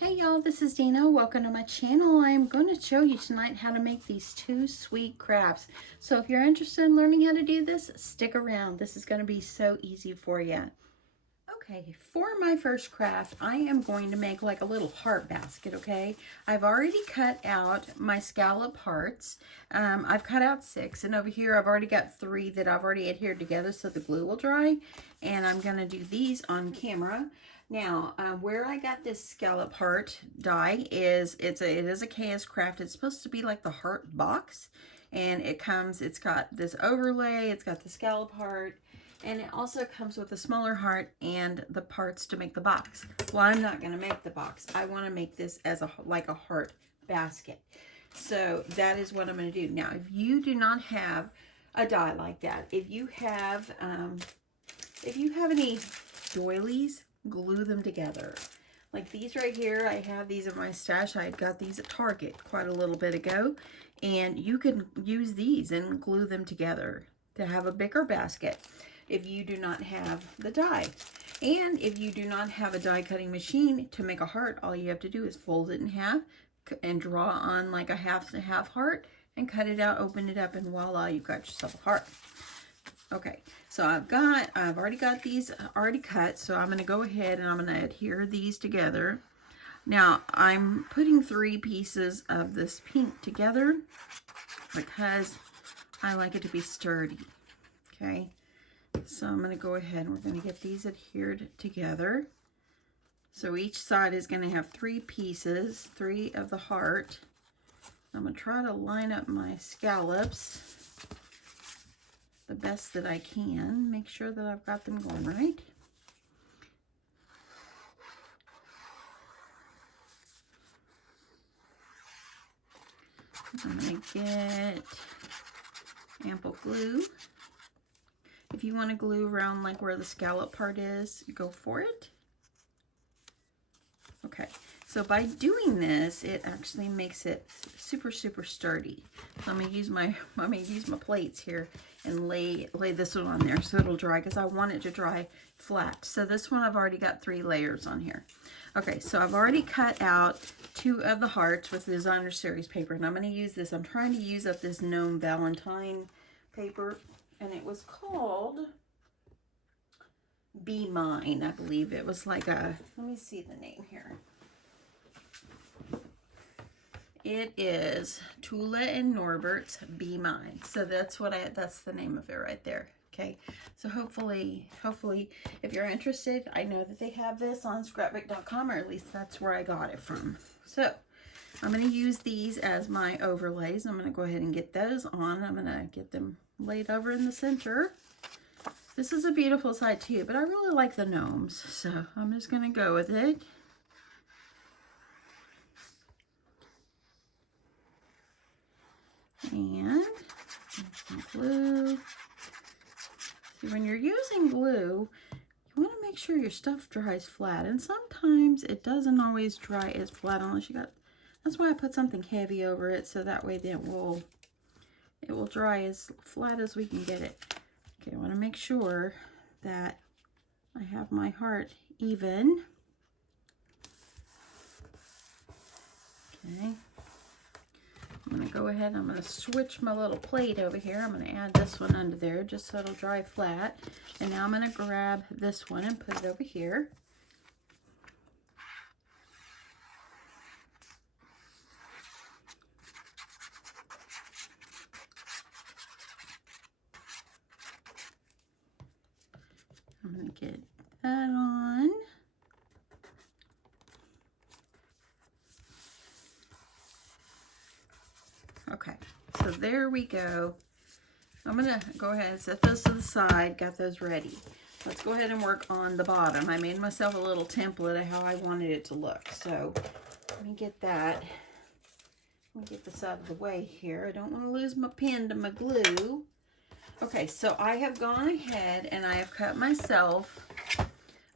Hey y'all, this is Deanna. Welcome to my channel. I'm going to show you tonight how to make these two sweet crafts. So if you're interested in learning how to do this, stick around. This is going to be so easy for you. Okay, for my first craft, I am going to make like a little heart basket, okay? I've already cut out my scallop hearts. I've cut out 6, and over here I've already got 3 that I've already adhered together so the glue will dry. And I'm going to do these on camera. Now, where I got this scallop heart die is, it is a KS Craft. It's supposed to be like the heart box. And it's got this overlay, it's got the scallop heart, and it also comes with a smaller heart and the parts to make the box. Well, I'm not going to make the box. I want to make this as like a heart basket. So that is what I'm going to do. Now, if you do not have a die like that, if you have any doilies, glue them together. Like these right here, I have these in my stash. I got these at Target quite a little bit ago. And you can use these and glue them together to have a bigger basket if you do not have the die. And if you do not have a die cutting machine to make a heart, all you have to do is fold it in half and draw on like a half and half heart and cut it out, open it up, and voila, you've got yourself a heart. Okay, so I've already got these already cut, so I'm going to go ahead and I'm going to adhere these together. Now, I'm putting 3 pieces of this pink together because I like it to be sturdy. Okay, so I'm going to go ahead and we're going to get these adhered together. So each side is going to have 3 pieces, 3 of the heart. I'm going to try to line up my scallops the best that I can. Make sure that I've got them going right. I'm going to get ample glue. If you want to glue around like where the scallop part is, go for it. Okay, so by doing this, it actually makes it super sturdy. So I'm gonna use my plates here and lay this one on there so it'll dry, because I want it to dry flat. So this one I've already got 3 layers on here. Okay, so I've already cut out 2 of the hearts with the designer series paper, and I'm going to use this. I'm trying to use up this gnome Valentine paper, and it was called Be Mine, I believe. It was like a, let me see the name here. It is Tula and Norbert's Be Mine. So that's the name of it right there. Okay, so hopefully if you're interested, I know that they have this on scrapbook.com, or at least that's where I got it from. So I'm going to use these as my overlays. I'm going to go ahead and get those on. I'm going to get them laid over in the center. This is a beautiful side too, but I really like the gnomes, so I'm just going to go with it. And some glue. See, when you're using glue, you want to make sure your stuff dries flat, and sometimes it doesn't always dry as flat unless you got, that's why I put something heavy over it, so that way it will dry as flat as we can get it. Okay, I want to make sure that I have my heart even. Okay. I'm going to go ahead and I'm going to switch my little plate over here. I'm going to add this one under there just so it'll dry flat. And now I'm going to grab this one and put it over here. I'm going to get that on. Okay, so there we go. I'm going to go ahead and set those to the side, got those ready. Let's go ahead and work on the bottom. I made myself a little template of how I wanted it to look. So let me get that. Let me get this out of the way here. I don't want to lose my pen to my glue. Okay, so I have gone ahead and I have cut myself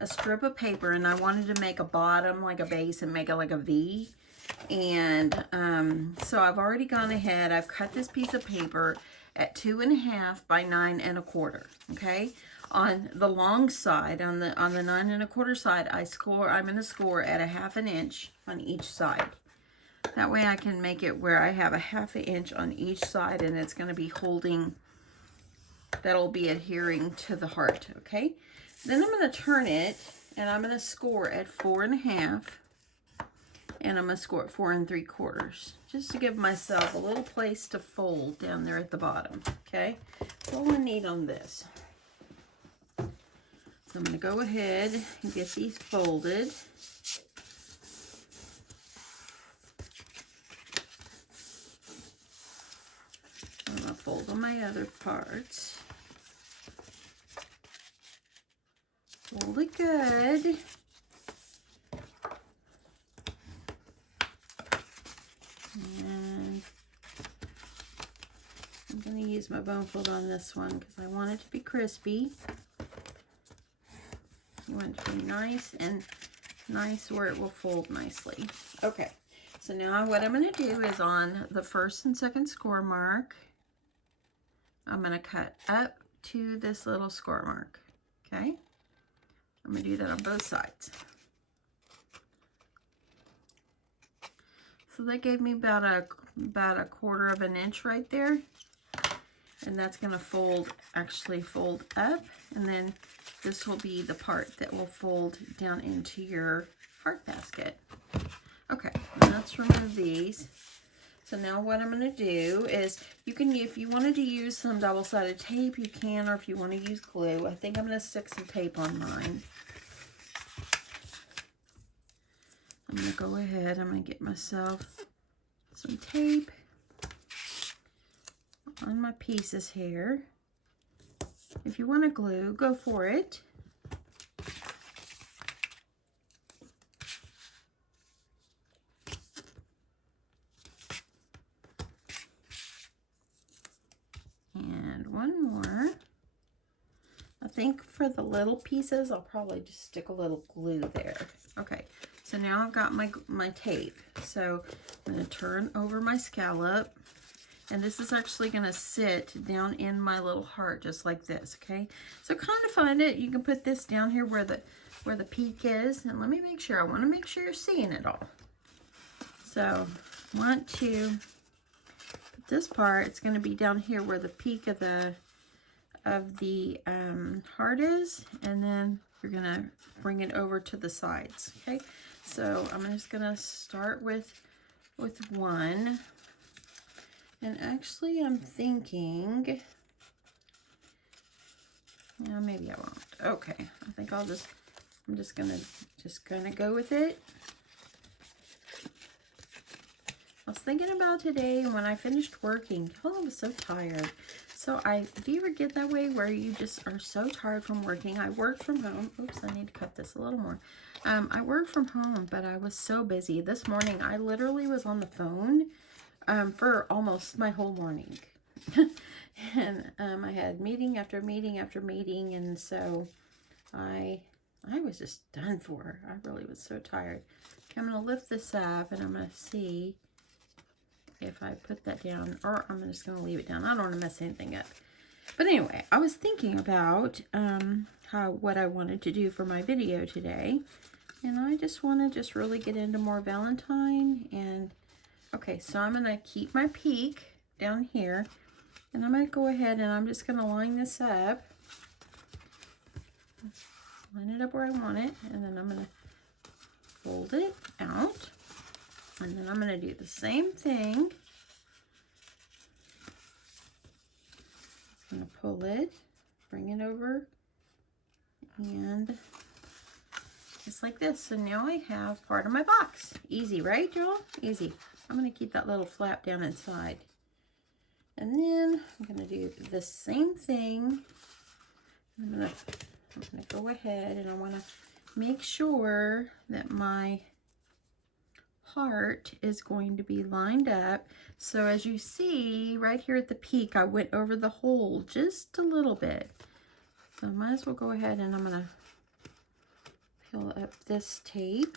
a strip of paper, and I wanted to make a bottom like a base and make it like a V. And so I've already gone ahead, I've cut this piece of paper at 2.5 by 9 1/4. Okay, On the long side, on the 9 1/4 side, I'm going to score at a 1/2 inch on each side. That way I can make it where I have a 1/2 inch on each side, and it's going to be holding, that'll be adhering to the heart, okay? Then I'm going to turn it, and I'm going to score at 4 1/2, and I'm going to score at 4 3/4, just to give myself a little place to fold down there at the bottom, okay? That's all I need on this. So I'm going to go ahead and get these folded. I'm going to fold on my other parts. Fold it good. And I'm going to use my bone fold on this one because I want it to be crispy. You want it to be nice and nice where it will fold nicely. Okay, so now what I'm going to do is on the 1st and 2nd score mark, I'm going to cut up to this little score mark, okay? I'm going to do that on both sides. So that gave me about a 1/4 inch right there. And that's going to fold, actually fold up, and then this will be the part that will fold down into your heart basket. Okay, let's remove these. So now what I'm going to do is, you can, if you wanted to use some double-sided tape, you can, or if you want to use glue. I think I'm going to stick some tape on mine. I'm going to go ahead, I'm going to get myself some tape on my pieces here. If you want to glue, go for it. And one more. I think for the little pieces, I'll probably just stick a little glue there. Okay, so now I've got my tape. So I'm going to turn over my scallop. And this is actually going to sit down in my little heart just like this, okay? So kind of find it. You can put this down here where the peak is. And let me make sure. I want to make sure you're seeing it all. So want to put this part, it's going to be down here where the peak of the heart is. And then you're going to bring it over to the sides, okay? So I'm just going to start with one. And actually, I'm thinking, yeah, maybe I won't. Okay, I think I'm just gonna go with it. I was thinking about today when I finished working. Oh, I was so tired. So do you ever get that way where you just are so tired from working? I work from home. Oops, I need to cut this a little more. I work from home, but I was so busy. This morning, I literally was on the phone for almost my whole morning. And I had meeting after meeting after meeting, and so I was just done for. I really was so tired. Okay, I'm going to lift this up, and I'm going to see if I put that down, or I'm just going to leave it down. I don't want to mess anything up. But anyway, I was thinking about what I wanted to do for my video today, and I just want to really get into more Valentine. And okay, so I'm going to keep my peak down here, and I'm going to go ahead and I'm just going to line this up. Line it up where I want it, and then I'm going to fold it out, and then I'm going to do the same thing. I'm going to pull it, bring it over, and just like this. So now I have part of my box. Easy, right, y'all? Easy. I'm going to keep that little flap down inside. And then I'm going to do the same thing. I'm going to go ahead, and I want to make sure that my heart is going to be lined up. So as you see right here at the peak, I went over the hole just a little bit. So I might as well go ahead, and I'm going to peel up this tape.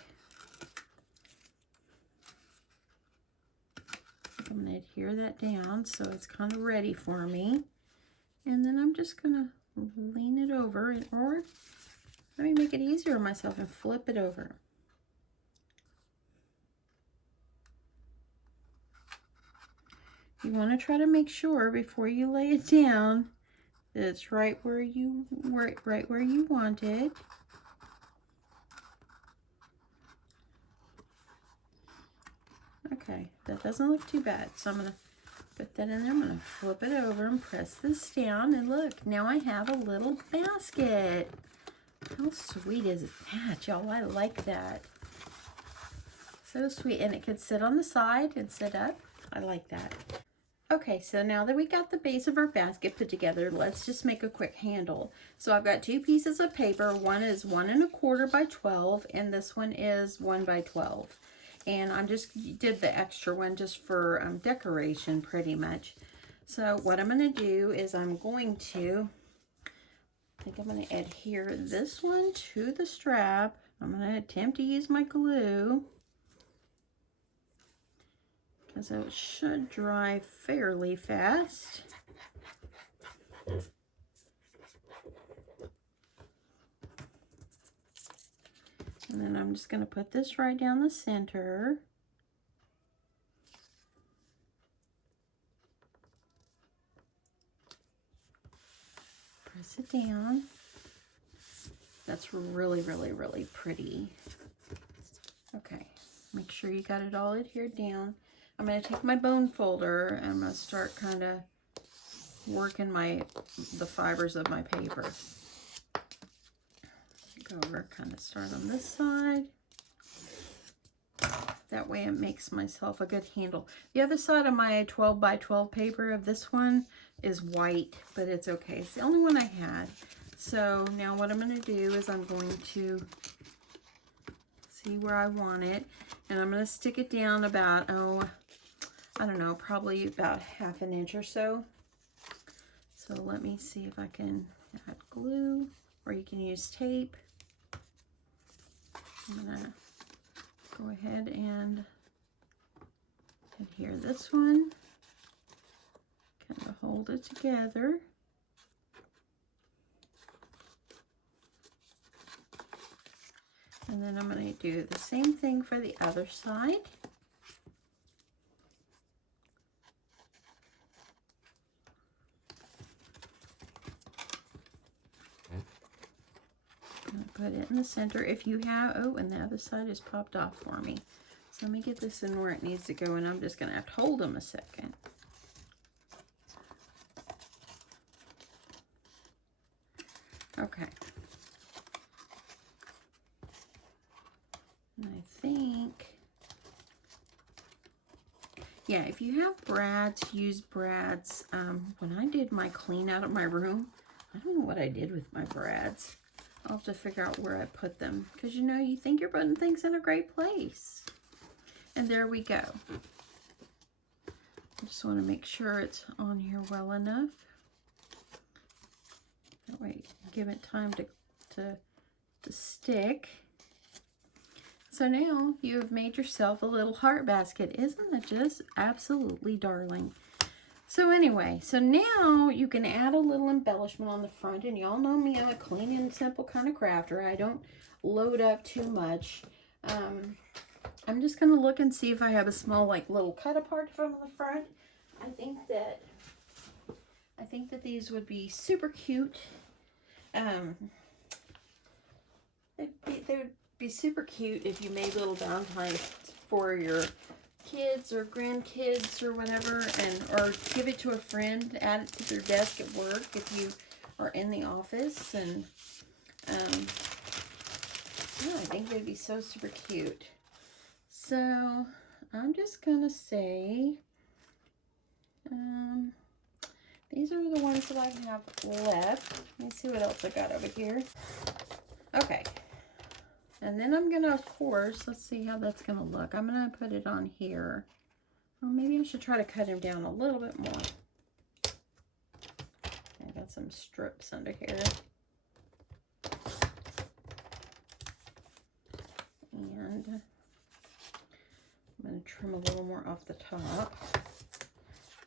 I'm going to adhere that down so it's kind of ready for me. And then I'm just going to lean it over, or let me make it easier on myself and flip it over. You want to try to make sure before you lay it down that it's right where you want it. Okay, that doesn't look too bad. So I'm going to put that in there. I'm going to flip it over and press this down. And look, now I have a little basket. How sweet is that, y'all? I like that. So sweet. And it could sit on the side and sit up. I like that. Okay, so now that we got the base of our basket put together, let's just make a quick handle. So I've got 2 pieces of paper. One is 1 1/4 by 12, and this one is 1 by 12. And I'm just did the extra one just for decoration pretty much. So what I'm going to do is I'm going to adhere this one to the strap. I'm going to attempt to use my glue, because it should dry fairly fast. And then I'm just going to put this right down the center. Press it down. That's really, really, really pretty. Okay, make sure you got it all adhered down. I'm going to take my bone folder and I'm going to start kind of working the fibers of my paper. Go over, kind of start on this side. That way it makes myself a good handle. The other side of my 12 by 12 paper of this one is white, but it's okay. It's the only one I had. So now what I'm going to do is I'm going to see where I want it, and I'm going to stick it down about, I don't know, probably about 1/2 inch or so. So let me see if I can add glue, or you can use tape. I'm going to go ahead and adhere this one, kind of hold it together. And then I'm going to do the same thing for the other side. Put it in the center. If you have, and the other side is popped off for me. So let me get this in where it needs to go, and I'm just going to have to hold them a second. Okay. And I think, yeah, if you have brads, use brads. When I did my clean out of my room, I don't know what I did with my brads. I'll have to figure out where I put them, because you know, you think you're putting things in a great place. And there we go. I just want to make sure it's on here well enough. That way, give it time to stick. So now you have made yourself a little heart basket. Isn't that just absolutely darling? So anyway, so now you can add a little embellishment on the front, and y'all know me, I'm a clean and simple kind of crafter. I don't load up too much. I'm just going to look and see if I have a small, like, little cut apart from the front. I think that these would be super cute. They would be super cute if you made little Valentines for your kids or grandkids or whatever, or give it to a friend, add it to their desk at work if you are in the office. And yeah, I think they'd be so super cute. So I'm just gonna say these are the ones that I have left. Let me see what else I got over here. Okay. And then I'm gonna, of course, let's see how that's gonna look. I'm gonna put it on here. Well, maybe I should try to cut him down a little bit more. I got some strips under here. And I'm gonna trim a little more off the top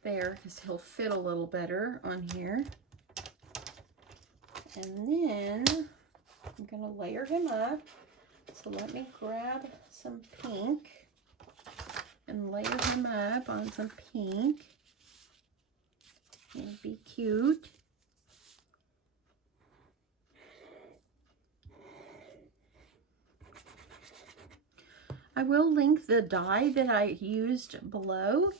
there, because he'll fit a little better on here. And then I'm going to layer him up. So let me grab some pink and layer him up on some pink. It'd be cute. I will link the die that I used below.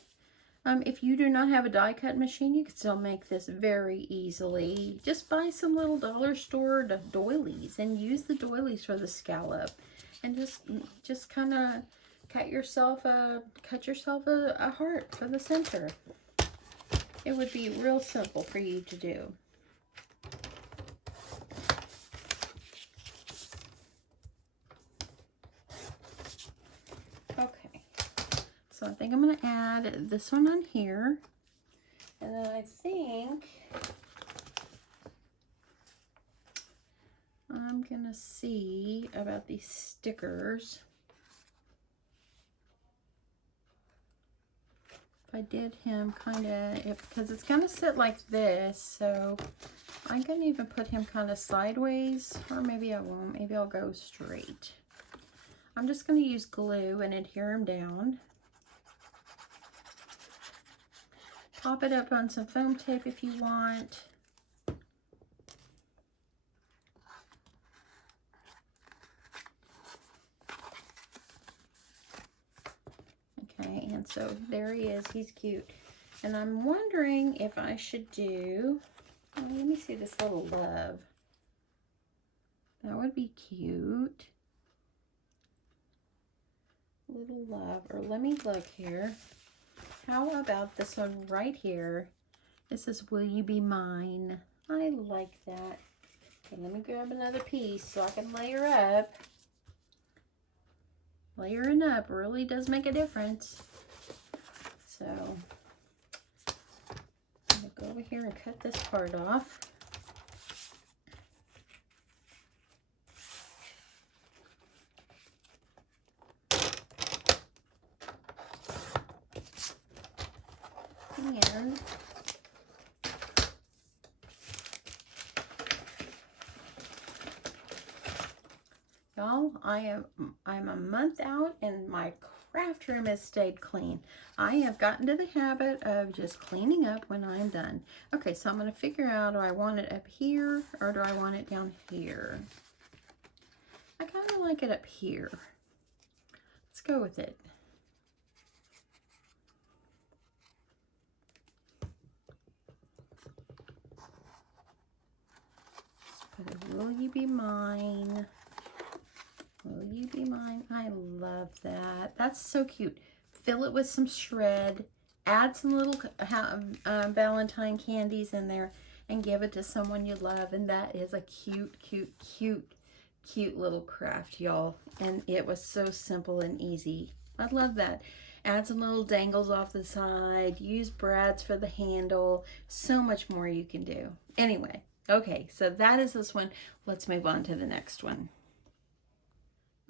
If you do not have a die cut machine, you can still make this very easily. Just buy some little dollar store doilies and use the doilies for the scallop, and just kind of cut yourself a heart for the center. It would be real simple for you to do. Okay, so I think I'm going to add this one on here, and then I think I'm going to see about these stickers. If I did him kind of, because it's going to sit like this, so I'm going to even put him kind of sideways, or maybe I won't. Maybe I'll go straight. I'm just going to use glue and adhere him down. Pop it up on some foam tape if you want. Okay, and so there he is. He's cute. And I'm wondering if I should do, oh, let me see this little love. That would be cute. Little love. Or let me look here. How about this one right here? This is Will You Be Mine? I like that. Okay, let me grab another piece so I can layer up. Layering up really does make a difference. So I'm going to go over here and cut this part off. And y'all, I'm a month out and my craft room has stayed clean. I have gotten to the habit of just cleaning up when I'm done. Okay, so I'm going to figure out, do I want it up here or do I want it down here? I kind of like it up here. Let's go with it. Will you be mine? Will you be mine? I love that. That's so cute. Fill it with some shred. Add some little Valentine candies in there and give it to someone you love. And that is a cute, cute, cute, cute little craft, y'all. And it was so simple and easy. I love that. Add some little dangles off the side. Use brads for the handle. So much more you can do. Anyway. Okay, so that is this one. Let's move on to the next one.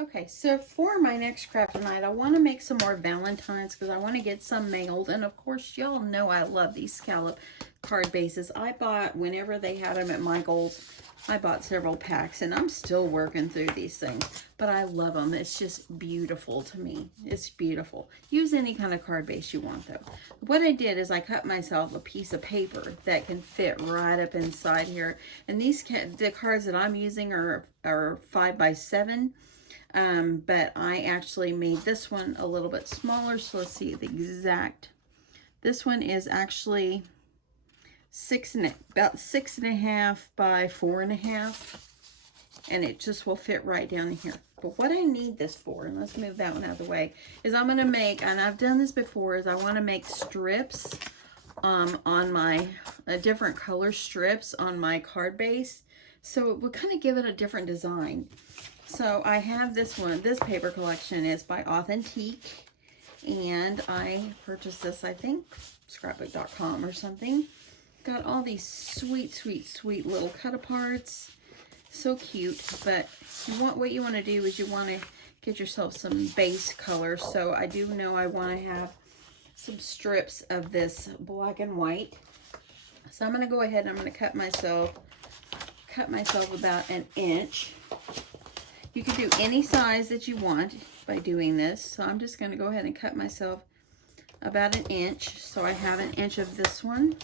Okay, so for my next craft tonight, I want to make some more Valentines because I want to get some mailed. And of course, y'all know I love these scallop card bases. I bought, whenever they had them at Michael's, I bought several packs and I'm still working through these things. But I love them. It's just beautiful to me. It's beautiful. Use any kind of card base you want though. What I did is I cut myself a piece of paper that can fit right up inside here. And the cards that I'm using are 5x7. But I actually made this one a little bit smaller. So let's see the exact. This one is actually about 6.5 by 4.5, and it just will fit right down in here. But what I need this for, and let's move that one out of the way, is I'm going to make, and I've done this before, is I want to make strips on my different color strips on my card base, so it will kind of give it a different design. So I have this one. This paper collection is by Authentique, and I purchased this, I think, scrapbook.com or something. Got all these sweet, sweet, sweet little cut-aparts. So cute. But what you want to do is you want to get yourself some base color. So I do know I want to have some strips of this black and white. So I'm going to go ahead and I'm going to cut cut myself about an inch. You can do any size that you want by doing this. So I'm just going to go ahead and cut myself about an inch. So I have an inch of this one.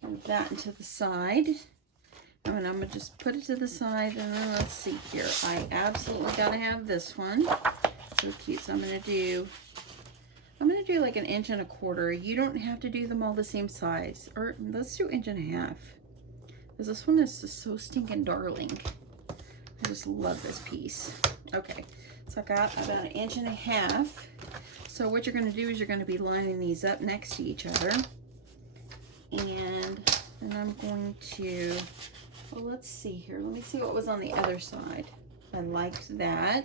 Move that into the side. And I'm going to just put it to the side. And then let's see here. I absolutely got to have this one. So cute. So I'm going to do like an inch and a quarter. You don't have to do them all the same size. Or let's do inch and a half. Because this one is just so stinking darling. I just love this piece. Okay, so I got about an inch and a half. So what you're going to do is you're going to be lining these up next to each other. And then I'm going to, well, let's see here. Let me see what was on the other side. I liked that.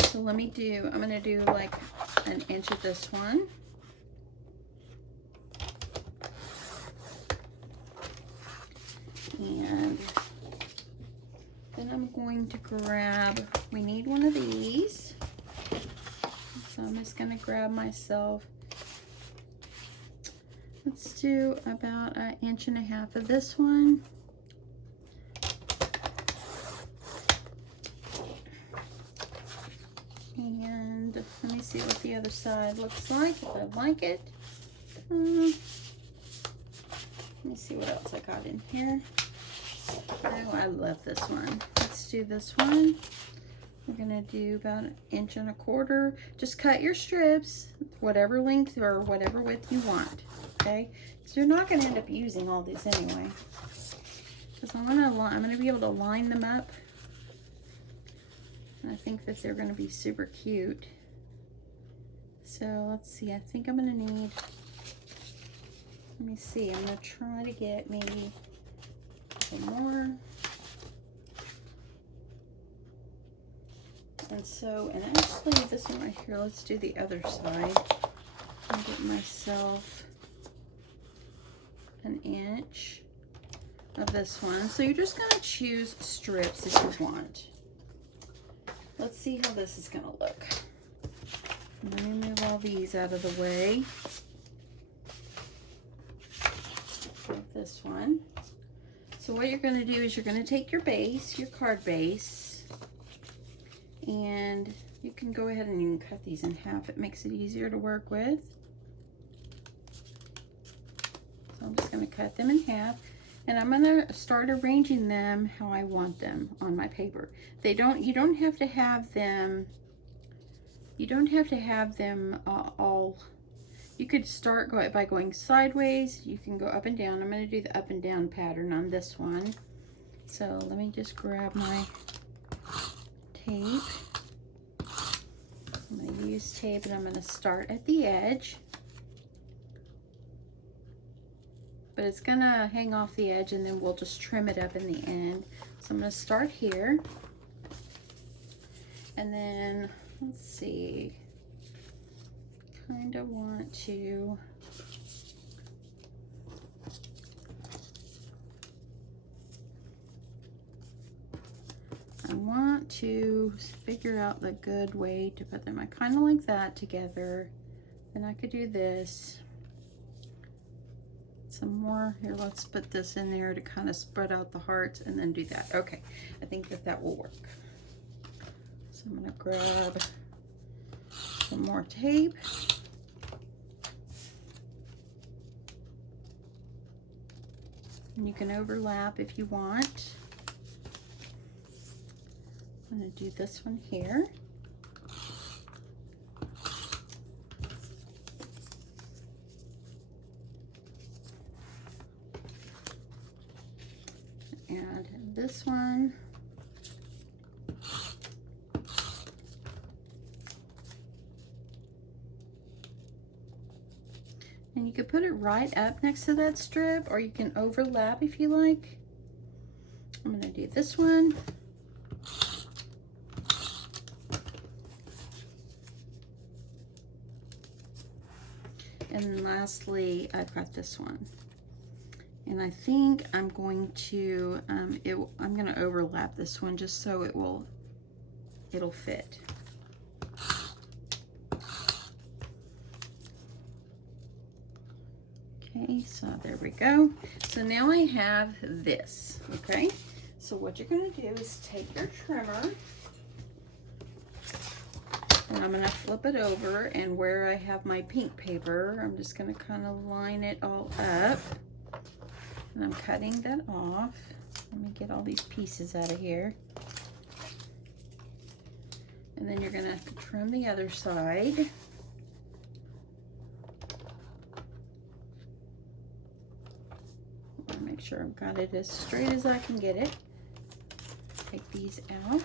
So let me do, I'm going to do like an inch of this one. And then I'm going to grab, we need one of these. So I'm just going to grab myself, let's do about an inch and a half of this one. And let me see what the other side looks like, if I like it. Let me see what else I got in here. Oh, I love this one. Let's do this one. We're gonna do about an inch and a quarter. Just cut your strips, whatever length or whatever width you want, okay? So you're not gonna end up using all these anyway. Because I'm gonna be able to line them up. And I think that they're gonna be super cute. So let's see, I think I'm gonna need, let me see, I'm gonna try to get maybe some more. And so, and actually this one right here, let's do the other side. I'll get myself an inch of this one. So you're just gonna choose strips if you want. Let's see how this is gonna look. Let me move all these out of the way. Like this one. So what you're going to do is you're going to take your base, your card base, and you can go ahead and you can cut these in half. It makes it easier to work with. So I'm just going to cut them in half, and I'm going to start arranging them how I want them on my paper. You don't have to have them. You don't have to have them all. You could start by going sideways. You can go up and down. I'm going to do the up and down pattern on this one. So let me just grab my tape. I'm going to use tape and I'm going to start at the edge. But it's going to hang off the edge and then we'll just trim it up in the end. So I'm going to start here. And then, let's see. Kind of want to figure out the good way to put them. I kind of like that together. Then I could do this. Some more here. Let's put this in there to kind of spread out the hearts and then do that. Okay, I think that will work. So I'm going to grab some more tape. And you can overlap if you want. I'm going to do this one here. And this one. And you could put it right up next to that strip, or you can overlap if you like. I'm going to do this one. And lastly, I've got this one. And I think I'm going to, I'm going to overlap this one just so it'll fit. Okay, so there we go. So now I have this, okay? So what you're gonna do is take your trimmer, and I'm gonna flip it over, and where I have my pink paper, I'm just gonna kind of line it all up. And I'm cutting that off. Let me get all these pieces out of here. And then you're gonna trim the other side. Make sure I've got it as straight as I can get it. Take these out.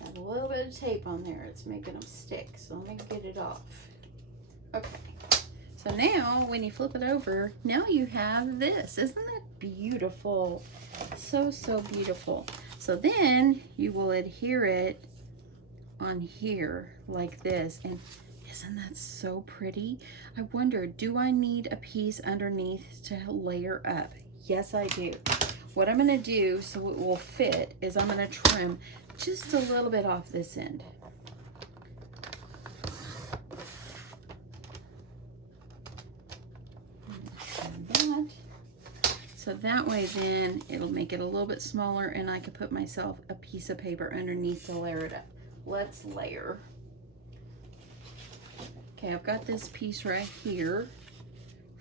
Got a little bit of tape on there. It's making them stick. So let me get it off. Okay. So now when you flip it over, now you have this. Isn't that beautiful? So, so beautiful. So then you will adhere it on here like this. And isn't that so pretty? I wonder, do I need a piece underneath to layer up? Yes, I do. What I'm gonna do so it will fit is I'm gonna trim just a little bit off this end. That. So that way then it'll make it a little bit smaller and I can put myself a piece of paper underneath to layer it up. Let's layer. Okay, I've got this piece right here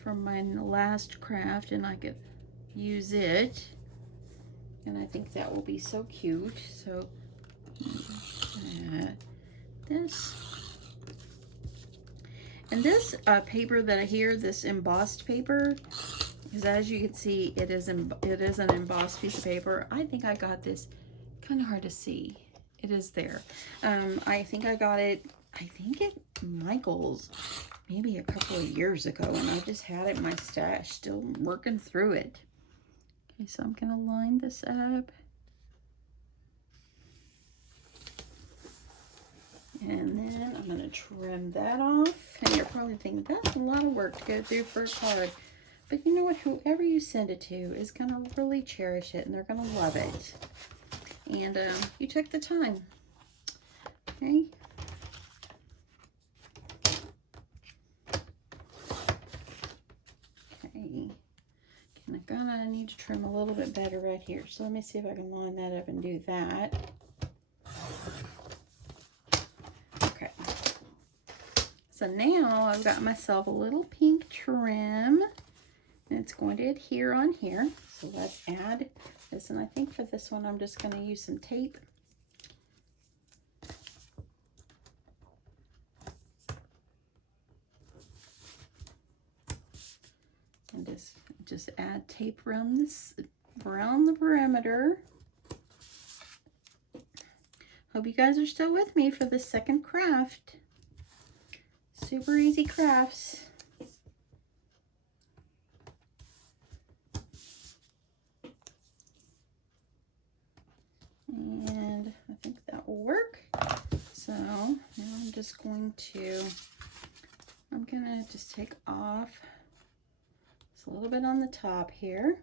from my last craft and I could use it. And I think that will be so cute. So this. And this paper that I hear, this embossed paper, because as you can see, it is an embossed piece of paper. I think I got this, kind of hard to see. It is there. I think I got it, I think at Michael's maybe a couple of years ago, and I just had it in my stash, still working through it. Okay, so I'm gonna line this up. And then I'm gonna trim that off. And you're probably thinking, that's a lot of work to go through for a card. But you know what, whoever you send it to is gonna really cherish it and they're gonna love it. And you took the time, okay? Okay, and I need to trim a little bit better right here. So let me see if I can line that up and do that. Okay. So now I've got myself a little pink trim. And it's going to adhere on here. So let's add this. And I think for this one, I'm just going to use some tape. And just add tape around this, around the perimeter. Hope you guys are still with me for the second craft. Super easy crafts. And I think that will work. So now I'm just going to, I'm gonna just take off just a little bit on the top here.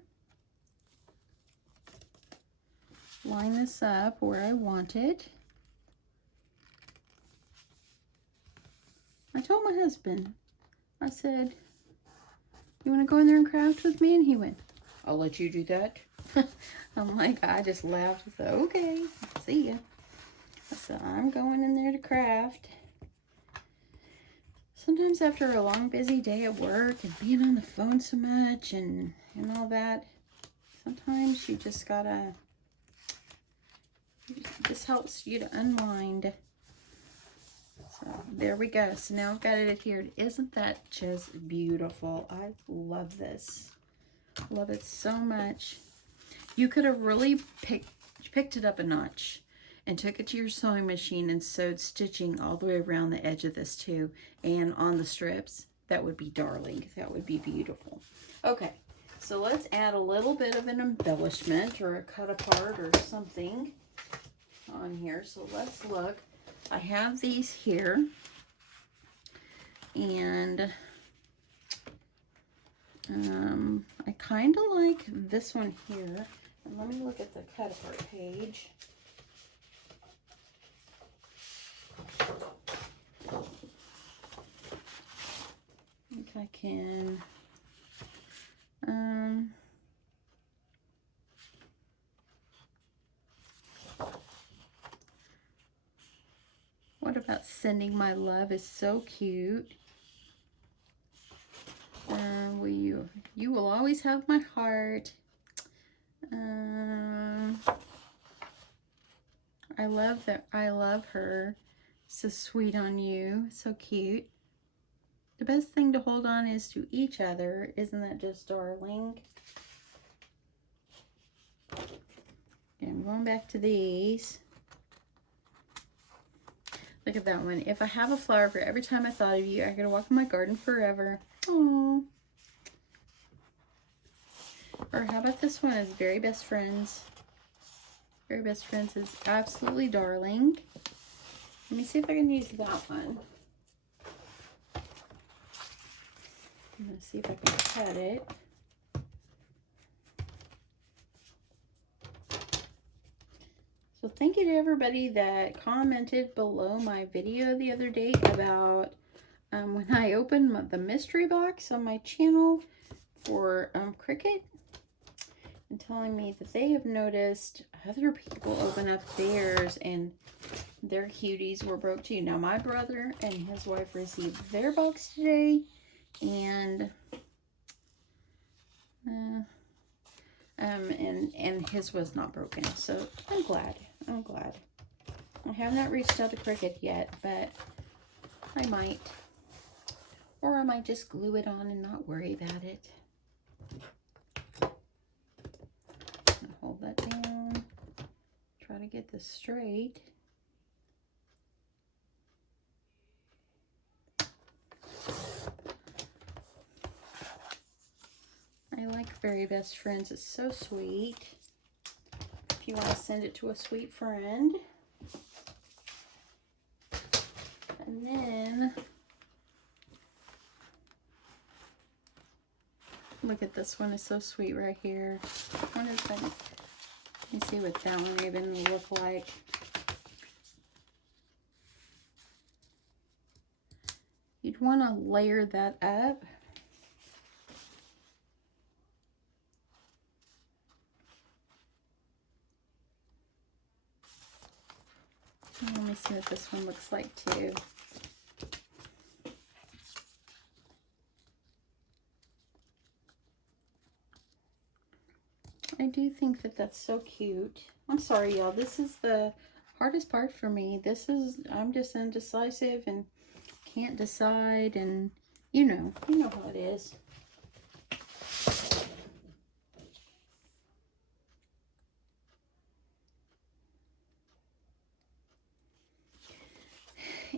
Line this up where I want it. I told my husband, I said, you want to go in there and craft with me? And he went, I'll let you do that. I'm like, I just laughed and said, okay, see ya. So I'm going in there to craft. Sometimes after a long, busy day at work and being on the phone so much and all that, sometimes you just gotta, this helps you to unwind. So there we go. So now I've got it adhered. Isn't that just beautiful? I love this. Love it so much. You could have really picked it up a notch and took it to your sewing machine and sewed stitching all the way around the edge of this too and on the strips. That would be darling. That would be beautiful. Okay, so let's add a little bit of an embellishment or a cut apart or something on here. So let's look. I have these here and I kind of like this one here. And let me look at the cut apart page. I can, what about Sending My Love is so cute. You will always have my heart. I love that. I love her. So sweet on you. So cute. The best thing to hold on is to each other. Isn't that just darling? Okay, I'm going back to these. Look at that one. If I have a flower for every time I thought of you, I could walk in my garden forever. Aww. Or how about this one is Very Best Friends. Very Best Friends is absolutely darling. Let me see if I can use that one. I'm going to see if I can cut it. So thank you to everybody that commented below my video the other day about when I opened the mystery box on my channel for Cricut, and telling me that they have noticed other people open up theirs and their cuties were broke too. Now my brother and his wife received their box today, and and his was not broken, so I'm glad. I'm glad. I have not reached out to Cricut yet, but I might. Or I might just glue it on and not worry about it. Hold that down. Try to get this straight. I like Very Best Friends. It's so sweet. If you want to send it to a sweet friend. And then, look at this one. It's so sweet right here. What is that? Let me see what that one even will look like. You'd want to layer that up. Let me see what this one looks like too. I do think that that's so cute. I'm sorry, y'all. This is the hardest part for me. I'm just indecisive and can't decide, and you know how it is.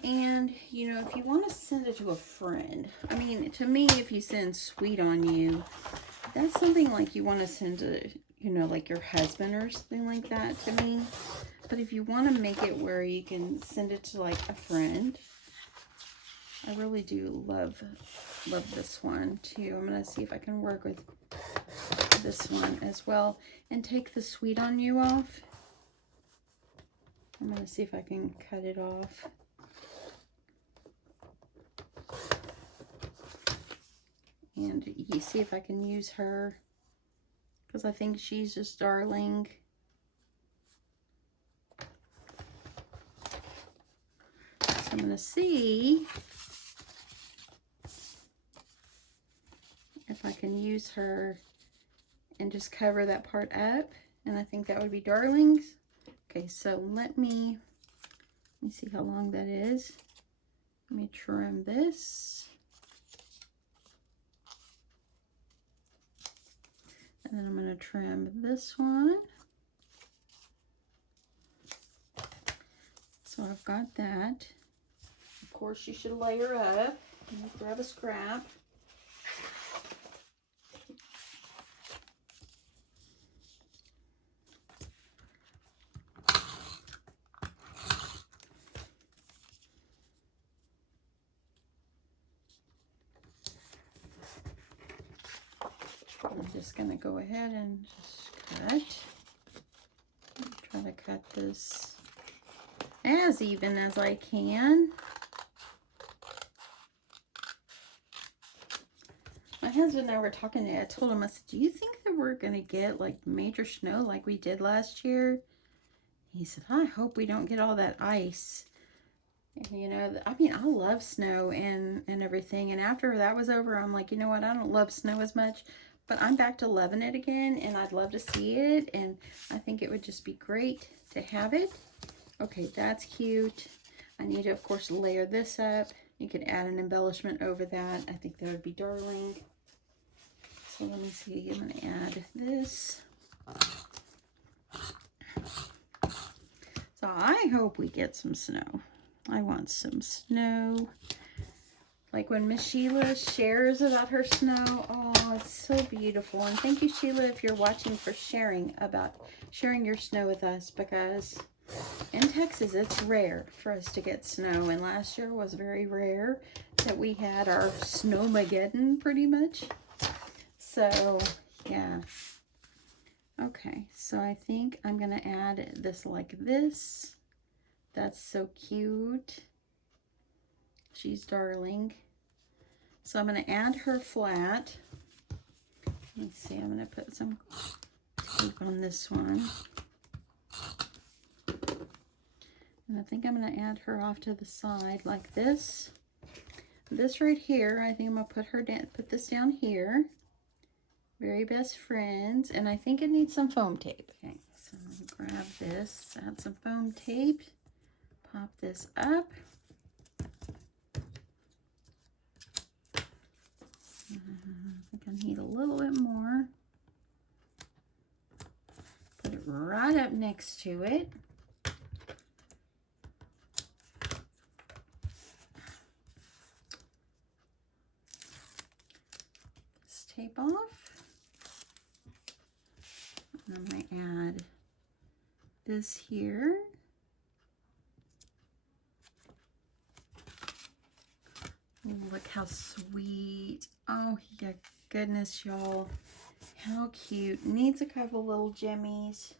And, you know, if you want to send it to a friend, I mean, to me, if you send Sweet on You, that's something like you want to send to, you know, like your husband or something like that to me. But if you want to make it where you can send it to, like, a friend, I really do love this one, too. I'm going to see if I can work with this one as well and take the Sweet on You off. I'm going to see if I can cut it off. And you see if I can use her, because I think she's just darling. So I'm going to see if I can use her and just cover that part up. And I think that would be darlings. Okay, so let me see how long that is. Let me trim this. And then I'm going to trim this one. So I've got that. Of course, you should layer up. Let me grab a scrap. I'm just going to go ahead and just cut. Try to cut this as even as I can. husband and I were talking today. I told him, I said, do you think that we're going to get like major snow like we did last year? He said, I hope we don't get all that ice. And, you know, I mean, I love snow and everything. And after that was over, I'm like, you know what? I don't love snow as much, but I'm back to loving it again. And I'd love to see it. And I think it would just be great to have it. Okay, that's cute. I need to, of course, layer this up. You could add an embellishment over that. I think that would be darling. So let me see. I'm going to add this. So I hope we get some snow. I want some snow. Like when Miss Sheila shares about her snow. Oh, it's so beautiful. And thank you, Sheila, if you're watching, for sharing your snow with us, because in Texas, it's rare for us to get snow. And last year was very rare that we had our snowmageddon pretty much. So, yeah. Okay, so I think I'm going to add this like this. That's so cute. She's darling. So I'm going to add her flat. Let's see, I'm going to put some tape on this one. And I think I'm going to add her off to the side like this. This right here, I think I'm going to put her down, put this down here. Very best friends. And I think it needs some foam tape. Okay, so I'm going to grab this, add some foam tape, pop this up. I think I need a little bit more. Put it right up next to it. This tape off. And I'm going to add this here. Look how sweet. Oh, yeah, goodness, y'all. How cute. Needs a couple little jimmies.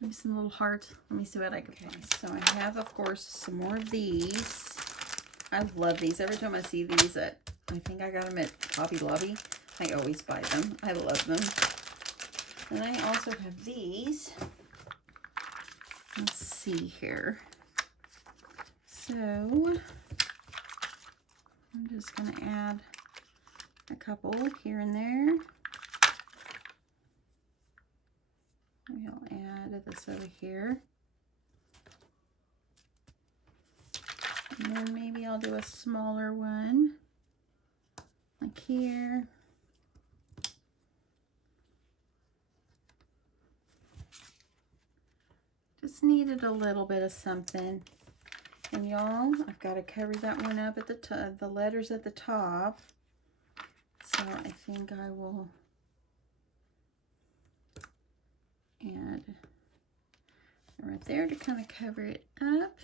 Maybe some little hearts. Let me see what I can find. So I have, of course, some more of these. I love these. Every time I see these I think I got them at Hobby Lobby, I always buy them. I love them. And I also have these. Let's see here. So I'm just going to add a couple here and there. We'll add this over here. And then maybe I'll do a smaller one, like here. Just needed a little bit of something. And y'all, I've got to cover that one up at the top, the letters at the top. So I think I will add right there to kind of cover it up.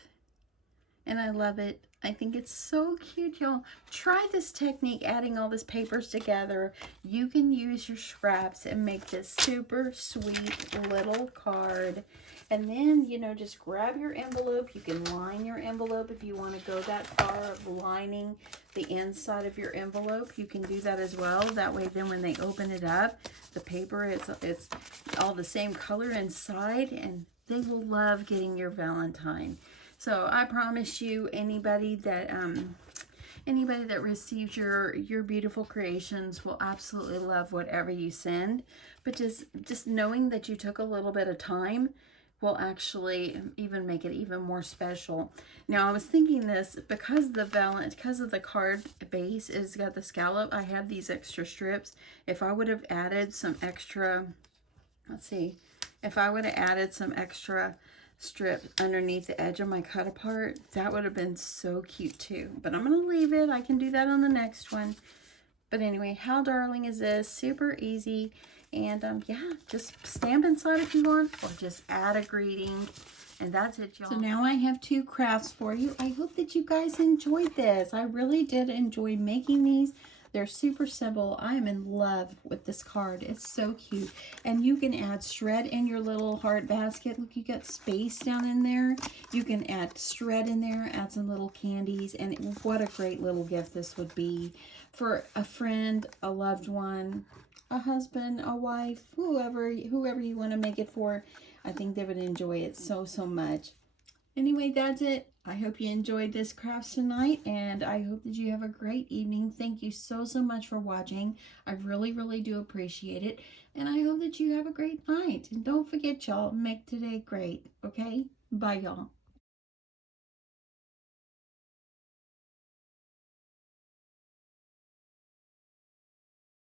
And I love it. I think it's so cute, y'all. Try this technique, adding all these papers together. You can use your scraps and make this super sweet little card. And then, you know, just grab your envelope. You can line your envelope if you want to go that far of lining the inside of your envelope. You can do that as well. That way, then when they open it up, the paper, it's all the same color inside, and they will love getting your Valentine. So I promise you, anybody that receives your beautiful creations will absolutely love whatever you send. But just knowing that you took a little bit of time will actually even make it even more special. Now I was thinking this, because of the card base is got the scallop, I have these extra strips. If I would have added some extra, let's see, if I would have added some extra strip underneath the edge of my cut apart, that would have been so cute too. But I'm going to leave it. I can do that on the next one. But anyway, how darling is this? Super easy. And yeah, just stamp inside if you want, or just add a greeting. And that's it, y'all. So now I have 2 crafts for you. I hope that you guys enjoyed this. I really did enjoy making these. They're super simple. I'm in love with this card. It's so cute. And you can add shred in your little heart basket. Look, you got space down in there. You can add shred in there, add some little candies, and what a great little gift this would be for a friend, a loved one, a husband, a wife, whoever you want to make it for. I think they would enjoy it so much. Anyway, that's it. I hope you enjoyed this crafts tonight, and I hope that you have a great evening. Thank you so much for watching. I really do appreciate it, and I hope that you have a great night. And don't forget, y'all, make today great, okay? Bye, y'all.